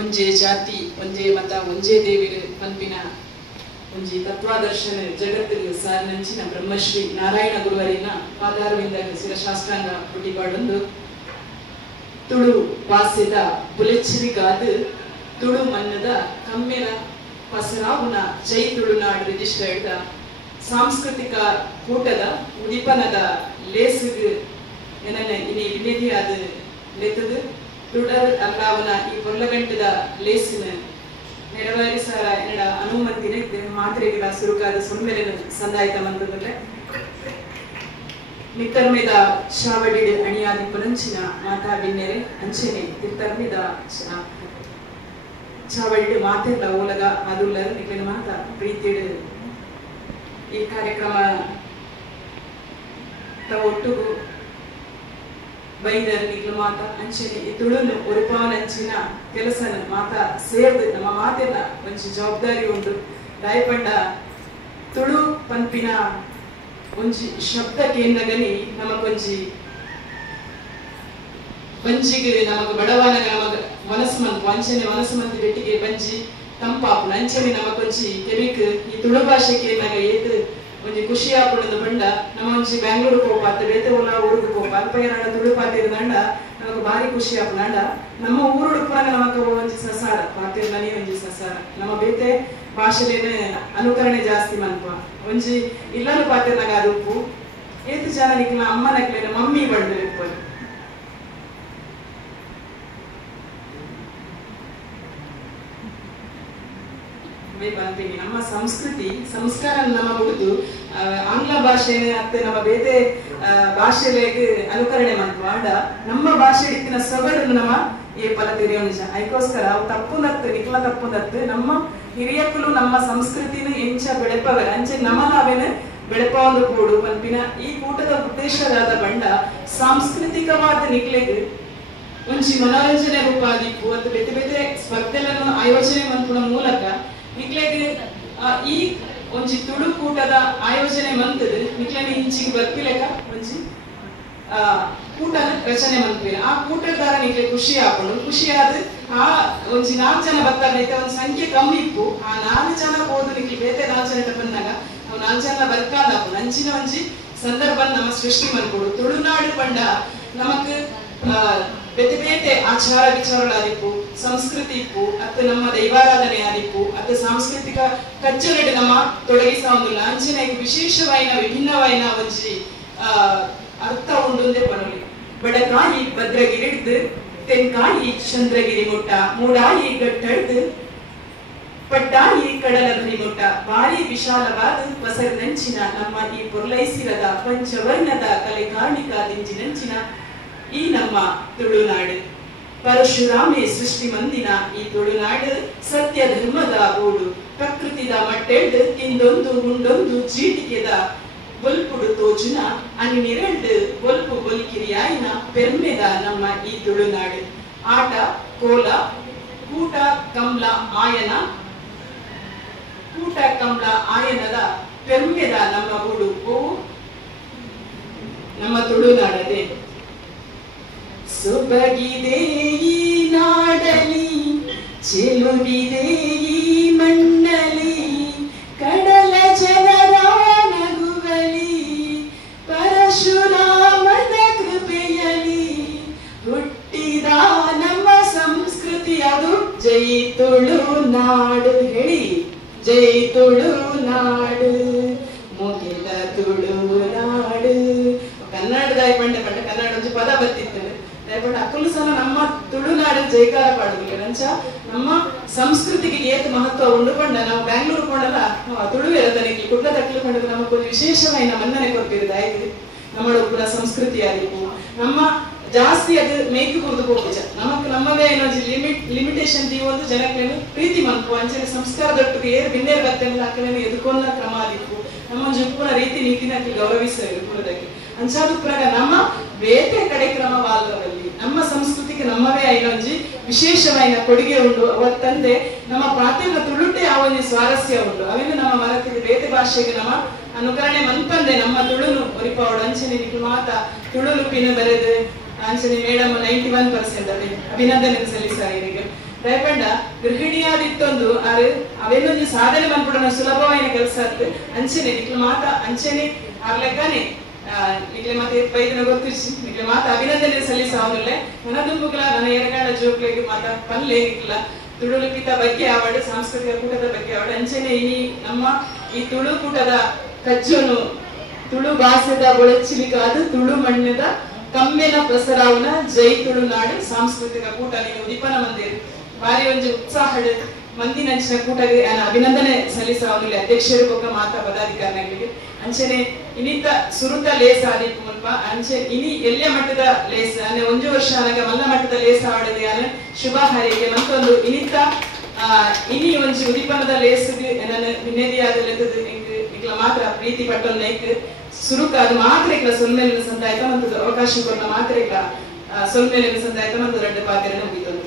ಒಂಜೇ ಜಾತಿ ಒಂಜೇ ಮತ ಒಂಜೇ ದೇವಿರು ಪನ್ಪಿನ ಒಂಜಿ ತತ್ವಾದರ್ಶನ ಜಗತ್ತಿಗೆ ಸಾರಿನಂಚಿನ ಬ್ರಹ್ಮಶ್ರೀ ನಾರಾಯಣ ಗುರುವರಿನ ಪಾದಾರವಿಂದ ಶಿರಶಾಸ್ತ್ರಾಂಗ ಹುಟ್ಟಿಪಾಡೊಂದು ತುಳು ಭಾಷೆದ ಬುಲೆಚ್ಚರಿಗಾದ ತುಳು ಮನ್ನದ ಕಮ್ಮೆನ ಪಸರಾವುನ ಜೈ ತುಳುನಾಡು ರಿಜಿಸ್ಟರ್ಡ್ ಸಾಂಸ್ಕೃತಿಕ ಕೂಟದ ಉಡಿಪನದ ಲೇಸುಗು ಎನನ ಇನಿ ವಿನಿಧಿಯಾದ ಲೆತ್ತದು ತುಡರ್ ಅಲ್ಲಾವನ ಈ ಪೊರ್ಲಗಂಟದ ಲೇಸಿನ ನೆರವೇರಿಸಾರ ಎನ್ನಡ ಅನುಮತಿನ ಮಾತ್ರೆಗಳ ಸುರುಕಾದ ಸೊಮ್ಮೆಲೆನ ಸಂದಾಯಿತ ಮಂತ್ರದಲ್ಲೇ ನಿತ್ತರ್ಮೆದ ಶಾವಡಿಡು ಅಣಿಯಾದಿ ಪುರಂಚಿನ ಮಾತಾ ಬಿನ್ನೆರೆ ಅಂಚೆನೆ ತಿತ್ತರ್ಮೆದ ಚಾವಡಿಡು ಮಾತೆಲ್ಲ ಓಲಗ ಅದುಲ್ಲರ ನಿಕ್ಲಿನ ಮಾತಾ ಪ್ರೀತಿಡು ಈ ಕಾರ್ಯಕ್ರಮ ಒಟ್ಟುಗು ಬೈದರ್ ನಿಕ್ಲು ಮಾತ ಅಂಚೆನೆ ಈ ತುಳುನು ಉರುಪಾವನಂಚಿನ ಕೆಲಸನ ಮಾತ ಸೇರ್ದು ನಮ್ಮ ಮಾತೆಲ್ಲ ಒಂಚಿ ಜವಾಬ್ದಾರಿ ಉಂಟು ದಾಯಪಂಡ ತುಳು ಪಂಪಿನ ಒಂಜಿ ಶಬ್ದ ಕೇಂದ್ರಗನಿ ನಮಗೊಂಜಿ ಬಂಜಿಗೆ ನಮಗ ಬಡವನಗ ನಮಗ ಮನಸ್ಸು ಮಂತು ಅಂಚನೆ ಮನಸ್ಸು ಮಂತು ಬೆಟ್ಟಿಗೆ ಬಂಜಿ ತಂಪಾಪು ಅಂಚನೆ ನಮಗೊಂಜಿ ಕೆಮಿಕ್ ಈ ತುಳು ಭಾಷೆ ಕೇಂದ್ರಗ ಏತು ಒಂಜಿ ಖುಷಿ ಆಪುಳದ ಬಂಡ ನಮ್ಮ ಒಂಜಿ ಬ್ಯಾಂಗ್ಳೂರು ಹೋಪಾತ ಬೇತೆ ಉಲ್ಲ ಊರಿಗೆ ಹೋಪ ಅಲ್ಪಯ್ಯನಾಡ ತುಳು ಪಾತಿರ್ದಂಡ ನಮಗ ಭಾರಿ ಖುಷಿ ಆಪುನಂಡ ನಮ್ಮ ಊರು ಉಡುಪಾಗ ನಮಗ ಒಂಜಿ ಸಸಾರ ಪಾತಿರ್ದನಿ ಒಂಜಿ ಸಸಾರ ನಮ್ಮ ಬೇತೆ ಭಾಷೆಲೇನೆ ಅನುಕರಣೆ ಜಾಸ್ತಿ ಮನ್ಪ ಒಂಜಿ ಇಲ್ಲನು ಪಾತಿರ್ನಾಗ ಅದು ಉಪ್ಪು ಏತು ಜನ ನಿಕ್ಲ ಅಮ್ಮ ನಕ್ಲೇನೆ ಮಮ್ಮಿ ಬಂಡು ಇಪ್ಪದು ಬಂತೀನಿ ನಮ್ಮ ಸಂಸ್ಕೃತಿ ಸಂಸ್ಕಾರ ನಮ್ಮ ಹುಡುದು ಆಂಗ್ಲ ಭಾಷೆ ಮತ್ತೆ ನಮ್ಮ ಬೇರೆ ಭಾಷೆಗೆ ಅನುಕರಣೆ ಮಾಡ್ಕೊಂಡ ನಮ್ಮ ಭಾಷೆ ಇತ್ತಿನ ಸೊಗಡು ನಮ್ಮ ಈ ಪದ ತಿರಿಯೋ ನಿಜ ಅದಕ್ಕೋಸ್ಕರ ಅವು ತಪ್ಪುನತ್ತು ನಿಕ್ಲ ತಪ್ಪುನತ್ತು ನಮ್ಮ ಹಿರಿಯಕ್ಕಲು ನಮ್ಮ ಸಂಸ್ಕೃತಿನ ಎಂಚ ಬೆಳೆಪವರ ಅಂಚೆ ನಮ್ಮ ನಾವೇನು ಬೆಳೆಪ ಒಂದು ಕೂಡು ಪಂಪಿನ ಈ ಕೂಟದ ಉದ್ದೇಶವಾದ ಬಂಡ ಸಾಂಸ್ಕೃತಿಕವಾದ ನಿಕ್ಲೆಗೆ ಒಂಚಿ ಮನೋರಂಜನೆ ರೂಪ ಆದಿಪ್ಪು ಅಂತ ಬೇತೆ ಬೇತೆ ಸ್ಪರ್ಧೆಗಳನ್ನು ಆಯೋಜನೆ ಮಾಡ್ಕೊಳ್ಳೋ ಮೂಲಕ ನಿಕ್ಲೆಗೆ ಈ ಒಂಜಿ ತುಳು ಕೂಟದ ಆಯೋಜನೆ ಮಂತದ ನಿಕ್ಲೆನ ಇಂಚಿಗೆ ಬರ್ಪಿಲೆಕ ಒಂಜಿ ಕೂಟನ ರಚನೆ ಮಂತ್ವಿ ಆ ಕೂಟದಾರ ನಿಕ್ಲೆ ಖುಷಿ ಆಪುಂಡು ಖುಷಿ ಆದ ಆ ಒಂಜಿ 4 ಜನ ಬರ್ತಾರೆ ಒಂದು ಸಂಖ್ಯೆ ಕಮ್ಮಿ ಇಪ್ಪು ಆ 4 ಜನ ಹೋದು ನಿಕ್ಲೆ ಬೇತೆ 4 ಜನ ಬಂದಾಗ ಅವು 4 ಜನ ಬರ್ಕಾದಾಪು ನಂಚಿನ ಒಂಜಿ ಸಂದರ್ಭ ನಮ್ಮ ಸೃಷ್ಟಿ ಮಾಡ್ಕೊಡು ತುಳುನಾಡು ಪಂಡ ನಮಕ್ ಬೇತೆ ಬೇತೆ ಆಚಾರ ವಿಚಾರಗಳಾದಿಪ್ಪು ಸಂಸ್ಕೃತಿ ಇಪ್ಪು ಅತ್ತ ನಮ್ಮ ದೈವಾರಾಧನೆ ಆದಿಪ್ಪು ಅತ್ತ ಸಾಂಸ್ಕೃತಿಕ ಕಚ್ಚಲೆಡ್ ನಮ್ಮ ತೊಡಗಿಸ ಒಂದು ಲಾಂಛನ ವಿಶೇಷವಾಯಿನ ವಿಭಿನ್ನವಾಯಿನ ಒಂಜಿ ಅರ್ಥ ಉಂಡುಂದೆ ಪನೊಲಿ ಬಡಕಾಯಿ ಭದ್ರಗಿರಿಡ್ದು ತೆನ್ಕಾಯಿ ಚಂದ್ರಗಿರಿ ಮುಟ್ಟ ಮೂಡಾಯಿ ಗಟ್ಟಡ್ದು ಪಟ್ಟಾಯಿ ಕಡಲ ಧರಿಮುಟ್ಟ ಭಾರಿ ವಿಶಾಲವಾದ ಪಸರಿನಂಚಿನ ನಮ್ಮ ಈ ಪೊರ್ಲೈಸಿರದ ಪಂಚವರ್ಣದ ಕಲೆ ಕಾರ್ಣಿಕ ದಿಂಜಿನಂಚಿನ ಈ ನಮ್ಮ ತುಳುನಾಡು ಪರಶುರಾಮೆ ಸೃಷ್ಟಿ ಮಂದಿನ ಈ ತುಳುನಾಡು ಸತ್ಯ ಧರ್ಮದ ಗೋಡು ಪ್ರಕೃತಿದ ಮಟ್ಟೆಡ್ ತಿಂದೊಂದು ಉಂಡೊಂದು ಜೀಟಿಕೆದ ಬೊಲ್ಪುಡು ತೋಜುನ ಅನ್ನಿರೆಂಡು ಬೊಲ್ಪು ಬೊಲ್ಕಿರಿಯಾಯಿನ ಪೆರ್ಮೆದ ನಮ್ಮ ಈ ತುಳುನಾಡು ಆಟ ಕೋಲ ಕೂಟ ಕಮ್ಲ ಆಯನದ ಪೆರ್ಮೆದ ನಮ್ಮ ಗೂಡು ಓ ನಮ್ಮ ತುಳುನಾಡದೆ ಸುಬಗಿದೆ ಈ ನಾಡಲಿ ಚೆಲುವಿದೆ ಈ ಮಣ್ಣಲಿ ಕಡಲ ಜನರ ನಗುವಲಿ ಪರಶುರಾಮನ ಕೃಪೆಯಲಿ ಹುಟ್ಟಿದ ನಮ್ಮ ಸಂಸ್ಕೃತಿ ಅದು ಜೈ ತುಳುನಾಡು ಹೇಳಿ ಜೈ ತುಳುನಾಡು ಮುಗಿದ ತುಳುನಾಡು ಕನ್ನಡದ ಪಂಡ ಕನ್ನಡ ಒಂದು ಪದ ಬರ್ತಿತ್ತು ದಯಪಟ್ಟು ಅಕ್ಕಲು ಸಲ ನಮ್ಮ ತುಳುನಾಡು ಜೈಕಾರ ಪಾಡುದಿಲ್ಲ ನಂಚ ನಮ್ಮ ಸಂಸ್ಕೃತಿಗೆ ಏತ್ ಮಹತ್ವ ಉಂಡುಕೊಂಡ ನಾವು ಬ್ಯಾಂಗ್ಳೂರು ಕೊಂಡಲ್ಲ ತುಳುವೆ ರತನಿಗೆ ಕುಟ್ಲ ತಕ್ಕಲು ಕೊಂಡದ್ದು ನಮಗೊಂದು ವಿಶೇಷವಾದ ಮನ್ನಣೆ ಕೊಟ್ಟಿರೋದು ಆಯ್ತು ನಮ್ಮ ಪುರ ಸಂಸ್ಕೃತಿ ಆದಿಪ್ಪು ನಮ್ಮ ಜಾಸ್ತಿ ಅದು ಮೇಯ್ಕು ಕುರಿದು ಹೋಗುಜ ನಮಕ್ ನಮ್ಮವೇ ಏನೋ ಲಿಮಿಟೇಷನ್ ಒಂದು ಜನಕ್ಕೇನು ಪ್ರೀತಿ ಮಂಪು ಅಂಚನೆ ಸಂಸ್ಕಾರದೊಟ್ಟಿಗೆ ಏರ್ ಬಿನ್ನೇರ್ ಬರ್ತೇನೆ ಹಾಕಲೇನು ಎದುಕೊಂಡ ಕ್ರಮ ಆದಿಪ್ಪು ನಮ್ಮ ಜುಪ್ಪುನ ರೀತಿ ನೀತಿನ ಗೌರವಿಸಬೇಕು ಪುರದಕ್ಕೆ ಅಂಚಾದ ಪ್ರಕಾರ ನಮ್ಮ ಬೇತೆ ಕಡೆ ಕ್ರಮವಾದರಲ್ಲಿ ನಮ್ಮ ಸಂಸ್ಕೃತಿಗೆ ನಮ್ಮವೇ ಐನೊಂಜಿ ವಿಶೇಷವಾದ ಕೊಡುಗೆ ಉಂಟು ಅವತ್ತಂದೆ ನಮ್ಮ ಪಾತ್ರದ ತುಳುಟೆ ಆ ಒಂದು ಸ್ವಾರಸ್ಯ ಉಂಟು ಅವೇನು ನಮ್ಮ ಮರತಿಗೆ ಬೇತೆ ಭಾಷೆಗೆ ನಮ್ಮ ಅನುಕರಣೆ ಮನ್ಪಂದೆ ನಮ್ಮ ತುಳುನು ಒರಿಪಾವಡು ಅಂಚನೆ ಮಾತ ತುಳುಲು ಪಿನ ಬರೆದು ಅಂಚನೆ ಮೇಡಮ್ 91% ಅಭಿನಂದನೆ ಸಲ್ಲಿಸಾರಿಗೆ ದಯಪಂಡ ಗೃಹಿಣಿಯಾದಿತ್ತೊಂದು ಆರು ಅವೇನೊಂದು ಸಾಧನೆ ಮಾಡ್ಬಿಡೋಣ ಸುಲಭವಾದ ಕೆಲಸ ಆಯ್ತು ಅಂಚೆನೆ ನಿಕ್ಲ ಮಾತ ಅಂಚೆನೆ ಲೆಕ್ಕನೆ ನಿಕ್ಲೆ ಮತ್ತೆ ಬೈದನ ಗೊತ್ತಿಸಿ ನಿಕ್ಲೆ ಮಾತ ಅಭಿನಂದನೆ ಸಲ್ಲಿಸಾವನಲ್ಲೇ ನನದುಂಬುಗಳ ನನ್ನ ಎರಗಾಳ ಜೋಕ್ಲೆಗೆ ಮಾತ ಪಲ್ಲೆ ನಿಕ್ಲ ತುಳು ಪಿತ ಬಗ್ಗೆ ಆವಡು ಸಾಂಸ್ಕೃತಿಕ ಕೂಟದ ಬಗ್ಗೆ ಆವಡು ಅಂಚೆನೆ ಈ ನಮ್ಮ ಈ ತುಳು ಕೂಟದ ಕಜ್ಜೋನು ತುಳು ಭಾಷೆದ ಒಳಚಿಲಿಗಾದ ತುಳು ಮಣ್ಣದ ಕಮ್ಮೆನ ಪ್ರಸರಾವನ ಜೈ ತುಳುನಾಡು ಸಾಂಸ್ಕೃತಿಕ ಕೂಟ ನೀವು ಉದಿಪನ ಮಂದಿರು ಭಾರಿ ಒಂದು ಉತ್ಸಾಹದ ಮಂದಿನಂಚಿನ ಕೂಟಗೆ ಅಭಿನಂದನೆ ಸಲ್ಲಿಸಾವನಲ್ಲಿ ಅಧ್ಯಕ್ಷರು ಬೊಕ್ಕ ಮಾತಾ ಪದಾಧಿಕಾರಿಗಳಿಗೆ ಅಂಚನೆ ಇನಿತ ಸುರುತ ಲೇಸ ಆದಿಪ್ಪು ಮುಲ್ಪ ಅಂಚೆ ಇನಿ ಎಲ್ಲೆ ಮಟ್ಟದ ಲೇಸ ಅಂದ್ರೆ 1 ವರ್ಷ ನನಗೆ ಮಲ್ಲ ಮಟ್ಟದ ಲೇಸ ಆಡದೆ ನಾನು ಶುಭ ಹಾರೈಕೆ ಮತ್ತೊಂದು ಇನಿತ ಇನಿ ಒಂಜಿ ಉದಿಪನದ ಲೇಸಗೆ ನನ್ನ ವಿನೇದಿಯಾದಲೆತ್ತದು ಇಕ್ಲ ಮಾತ್ರ ಪ್ರೀತಿ ಪಟ್ಟೊಂದು ನೈಕ್ ಸುರುಕ ಅದು ಮಾತ್ರ ಇಕ್ಲ ಸೊಲ್ಮೇಲಿನ ಸಂದಾಯಕ ಮತ್ತು ಅವಕಾಶ ಕೊಟ್ಟ ಮಾತ್ರ ಇಕ್ಲ ಸೊಲ್ಮೇಲಿನ ಸಂದಾಯಕ ಮತ್ತು 2 ಪಾತ್ರೆಯನ್ನು ಮುಗಿದೊಂದು